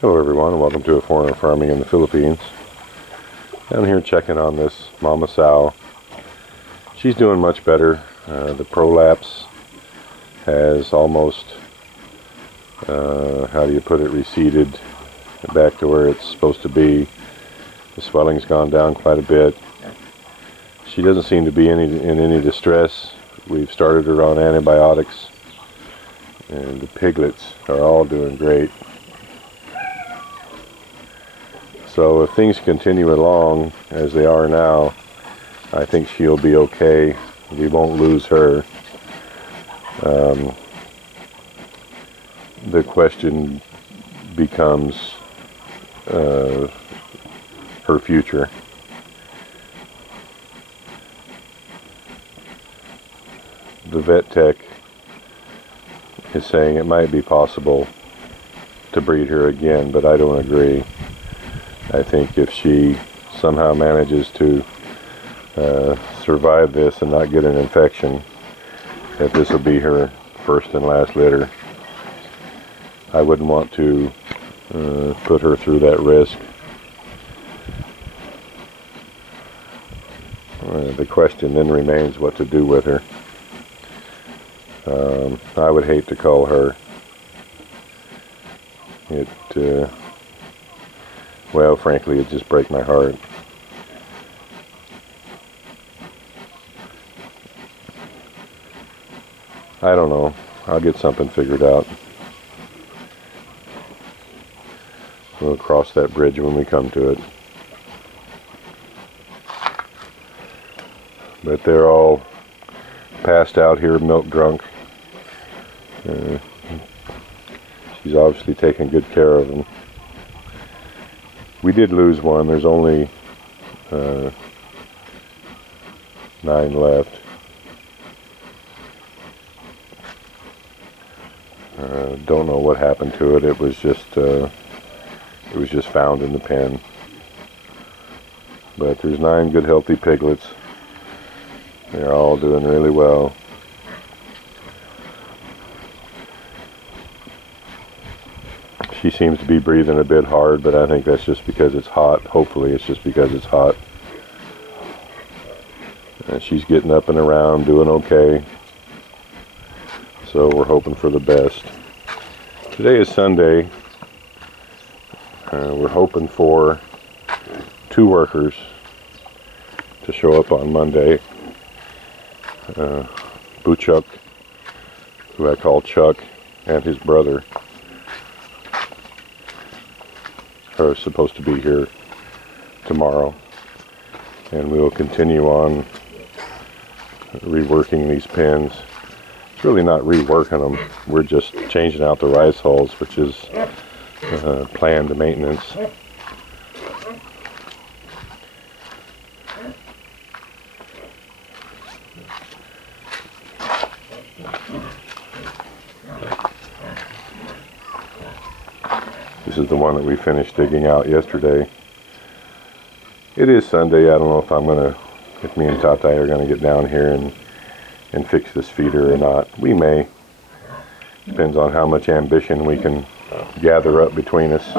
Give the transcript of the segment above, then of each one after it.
Hello everyone, and welcome to A Foreigner Farming in the Philippines. Down here checking on this mama sow. She's doing much better. The prolapse has almost, how do you put it, receded back to where it's supposed to be. The swelling's gone down quite a bit. She doesn't seem to be in any distress. We've started her on antibiotics, and the piglets are all doing great. So if things continue along as they are now, I think she'll be okay. We won't lose her. The question becomes her future. The vet tech is saying it might be possible to breed her again, but I don't agree. I think if she somehow manages to survive this and not get an infection, that this will be her first and last litter. I wouldn't want to put her through that risk. The question then remains what to do with her. I would hate to cull her. Well, frankly, it'd just break my heart. I don't know. I'll get something figured out. We'll cross that bridge when we come to it. But they're all passed out here, milk drunk. She's obviously taking good care of them. We did lose one. There's only 9 left. Don't know what happened to it. It was just found in the pen. But there's 9 good healthy piglets. They're all doing really well. She seems to be breathing a bit hard, but I think that's just because it's hot. Hopefully it's just because it's hot. And she's getting up and around, doing okay. So we're hoping for the best. Today is Sunday. We're hoping for 2 workers to show up on Monday. Buchuk, who I call Chuck, and his brother are supposed to be here tomorrow, and we will continue on reworking these pens. It's really not reworking them, we're just changing out the rice hulls, which is planned maintenance. This is the one that we finished digging out yesterday. It is Sunday. I don't know if me and Tatai are going to get down here and fix this feeder or not. We may. Depends on how much ambition we can gather up between us.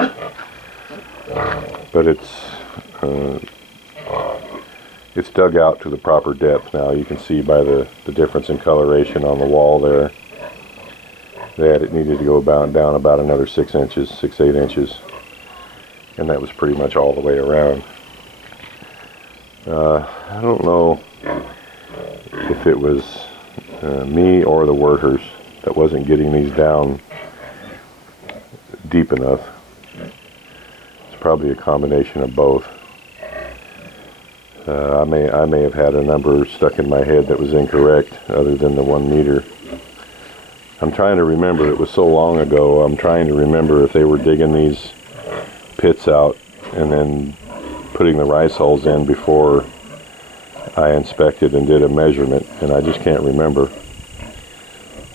But it's dug out to the proper depth now. You can see by the difference in coloration on the wall there that it needed to go down about another 6 inches, 6-8 inches, and that was pretty much all the way around. I don't know if it was me or the workers that wasn't getting these down deep enough. It's probably a combination of both. I may have had a number stuck in my head that was incorrect, other than the 1 meter. I'm trying to remember, it was so long ago, I'm trying to remember if they were digging these pits out and then putting the rice hulls in before I inspected and did a measurement, and I just can't remember.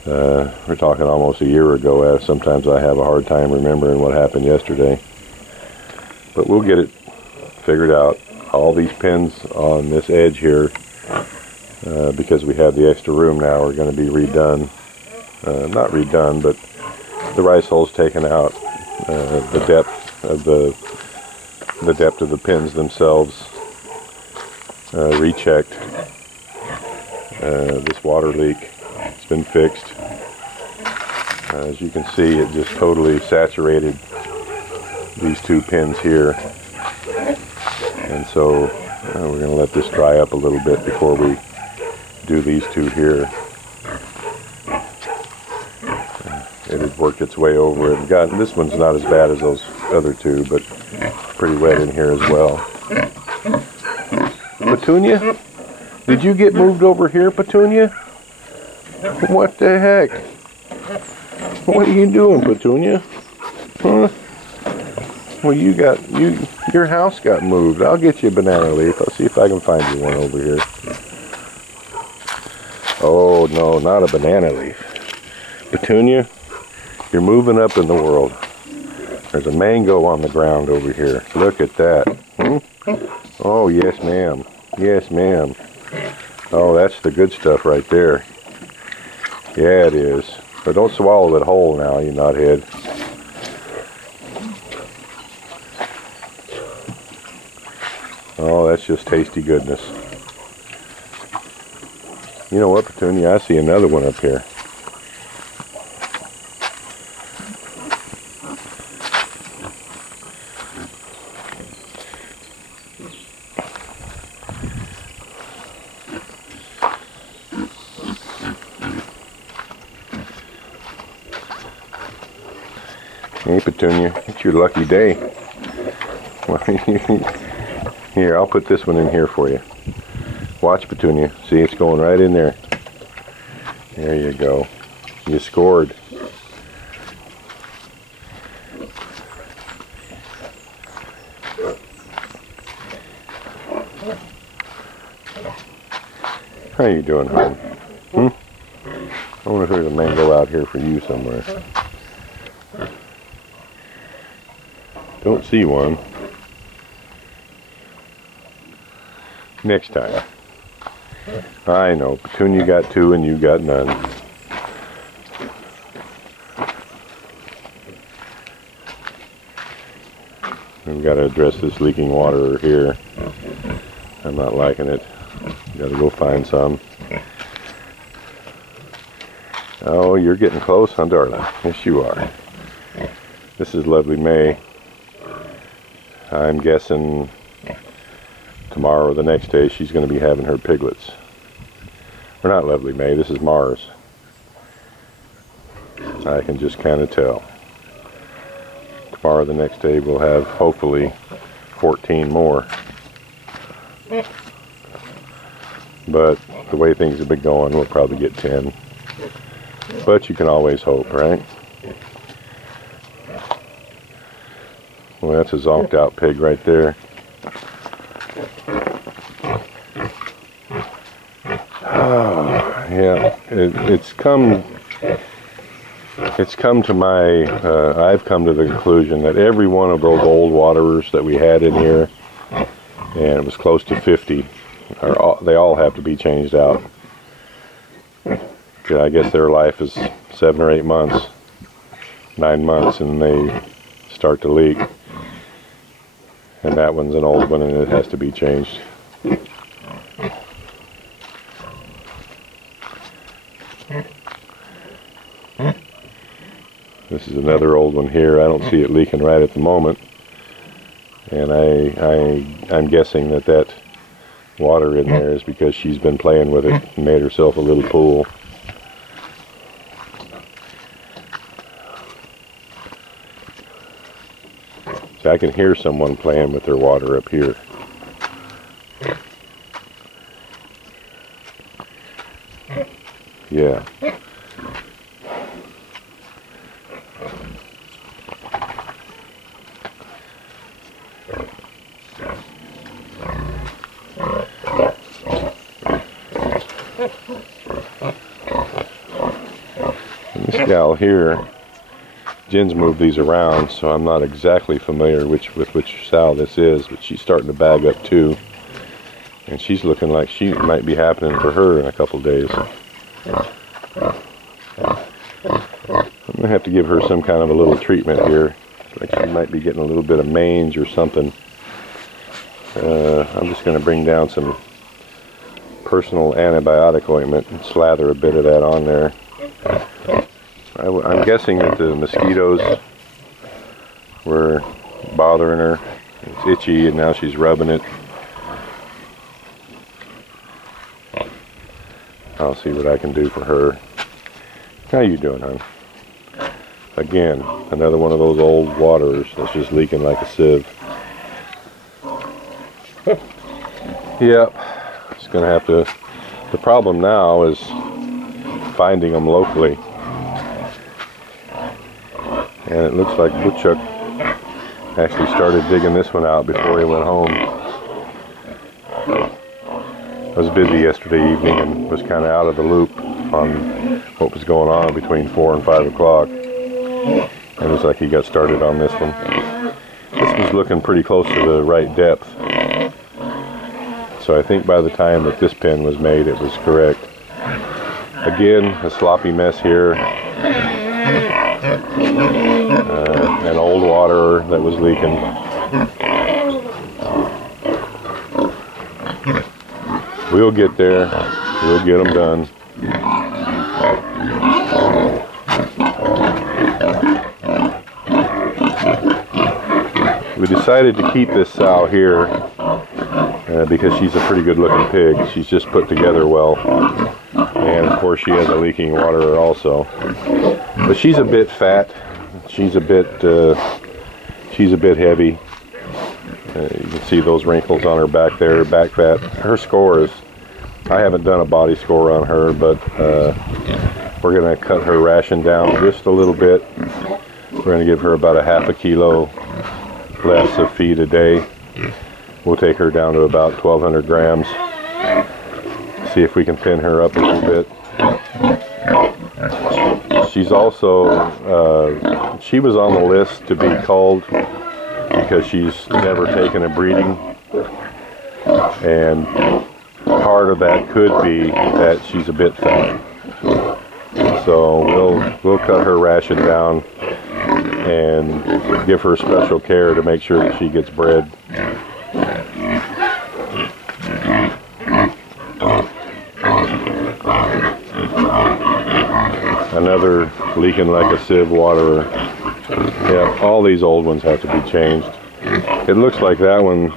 We're talking almost a year ago. Sometimes I have a hard time remembering what happened yesterday. But we'll get it figured out. All these pins on this edge here, because we have the extra room now, are going to be redone. Not redone, but the rice holes taken out. The depth of the depth of the pins themselves. Rechecked this water leak. It's been fixed. As you can see, it just totally saturated these two pins here, and so we're going to let this dry up a little bit before we do these two here. It had worked its way over it. This one's not as bad as those other two, but pretty wet in here as well. Petunia? Did you get moved over here, Petunia? What the heck? What are you doing, Petunia? Huh? Well, your house got moved. I'll get you a banana leaf. I'll see if I can find you one over here. Oh, no, not a banana leaf. Petunia, you're moving up in the world. There's a mango on the ground over here. Look at that. Oh, yes, ma'am. Yes, ma'am. Oh, that's the good stuff right there. Yeah, it is. But don't swallow it whole now, you knothead. Oh, that's just tasty goodness. You know what, Petunia? I see another one up here. Hey, Petunia, it's your lucky day. Here, I'll put this one in here for you. Watch, Petunia. See, it's going right in there. There you go. You scored. How you doing, hon? I wonder if there's a mango out here for you somewhere. Don't see one. Next time. I know, Petunia got two and you got none. We've got to address this leaking water here. I'm not liking it. Got to go find some. Oh, you're getting close, huh, darling? Yes, you are. This is lovely May. I'm guessing tomorrow or the next day she's going to be having her piglets. We're not lovely May, this is Mars. I can just kind of tell. Tomorrow or the next day we'll have hopefully 14 more. But the way things have been going, we'll probably get 10. But you can always hope, right? Well, that's a zonked out pig right there. Oh, yeah, it's come to my, I've come to the conclusion that every one of those old waterers that we had in here, and it was close to 50, they all have to be changed out. I guess their life is 7 or 8 months, 9 months, and they start to leak. And that one's an old one and it has to be changed. This is another old one here. I don't see it leaking right at the moment. And I'm guessing that water in there is because she's been playing with it and made herself a little pool. So I can hear someone playing with their water up here. Yeah. And this gal here, Jen's moved these around, so I'm not exactly familiar with which sow this is, but she's starting to bag up too. And she's looking like she might be happening for her in a couple days. I'm going to have to give her some kind of a little treatment here. Like she might be getting a little bit of mange or something. I'm just going to bring down some personal antibiotic ointment and slather a bit of that on there. I'm guessing that the mosquitoes were bothering her. It's itchy and now she's rubbing it. I'll see what I can do for her. How you doing, hon? Again, another one of those old waterers that's just leaking like a sieve. Yep, it's gonna have to. The problem now is finding them locally, and it looks like Woodchuck actually started digging this one out before he went home. I was busy yesterday evening and was kind of out of the loop on what was going on between 4 and 5 o'clock. And it was like he got started on this one. This was looking pretty close to the right depth. So I think by the time that this pin was made, it was correct. Again, a sloppy mess here. An old waterer that was leaking. We'll get there. We'll get them done. We decided to keep this sow here because she's a pretty good looking pig. She's just put together well. And of course she has a leaking waterer also. But she's a bit fat. She's a bit heavy. You can see those wrinkles on her back there, back fat. Her score is, I haven't done a body score on her, but we're going to cut her ration down just a little bit. We're going to give her about a half a kilo less of feed a day. We'll take her down to about 1,200 grams. See if we can thin her up a little bit. She's also, she was on the list to be culled because she's never taken a breeding, and part of that could be that she's a bit fat. So we'll cut her ration down and give her special care to make sure that she gets bred. Another leaking like a sieve waterer. Yeah, all these old ones have to be changed. It looks like that one,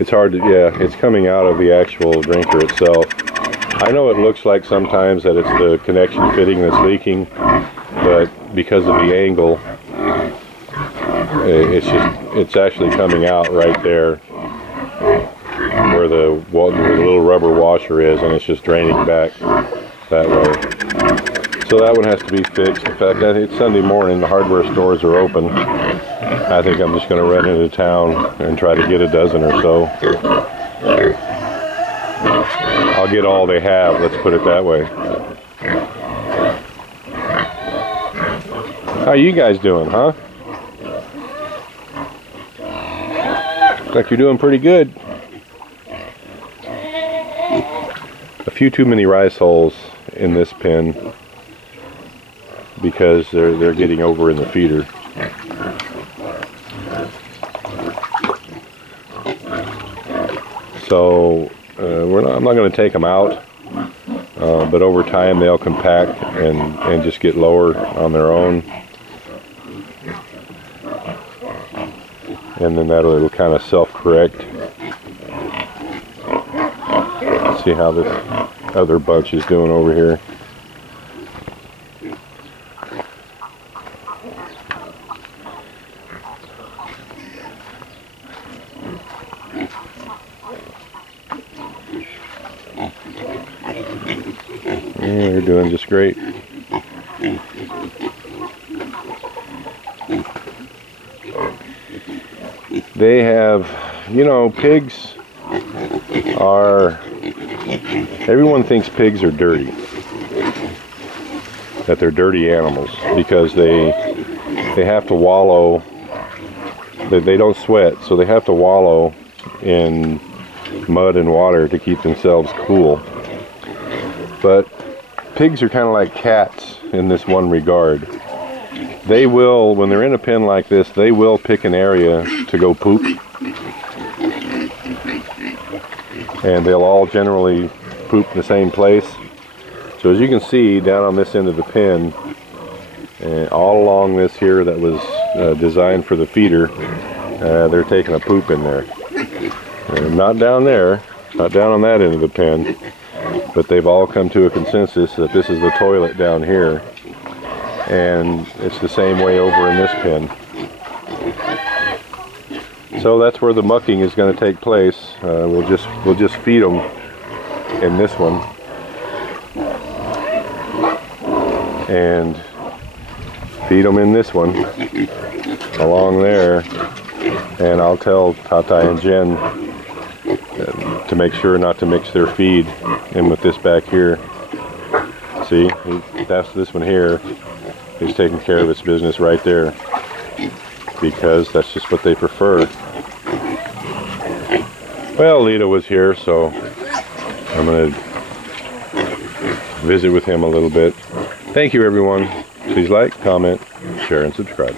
it's hard to, yeah, it's coming out of the actual drinker itself. I know it looks like sometimes that it's the connection fitting that's leaking, but because of the angle, it's actually coming out right there where the little rubber washer is, and it's just draining back that way. So that one has to be fixed. In fact, it's Sunday morning, the hardware stores are open. I think I'm just going to run into town and try to get a dozen or so. I'll get all they have, let's put it that way. How you guys doing, huh? Looks like you're doing pretty good. A few too many rice holes in this pen because they're getting over in the feeder. So I'm not going to take them out, but over time they'll compact and just get lower on their own, and then it'll kind of self-correct. Let's see how this other bunch is doing over here. Yeah, they're doing just great. They have, you know, pigs are, everyone thinks pigs are dirty, that they're dirty animals because they have to wallow, they don't sweat, so they have to wallow in mud and water to keep themselves cool. But pigs are kind of like cats in this one regard. they will, when they're in a pen like this, they will pick an area to go poop. And they'll all generally poop in the same place. So as you can see down on this end of the pen, and all along this here that was designed for the feeder, they're taking a poop in there. Not down there, not down on that end of the pen, but they've all come to a consensus that this is the toilet down here, and it's the same way over in this pen. So that's where the mucking is going to take place. We'll just feed them in this one, and feed them in this one along there, and I'll tell Tata and Jen to make sure not to mix their feed in with this back here. See, that's this one here. He's taking care of its business right there, because that's just what they prefer. Well, Lita was here, so I'm going to visit with him a little bit. Thank you, everyone. Please like, comment, share, and subscribe.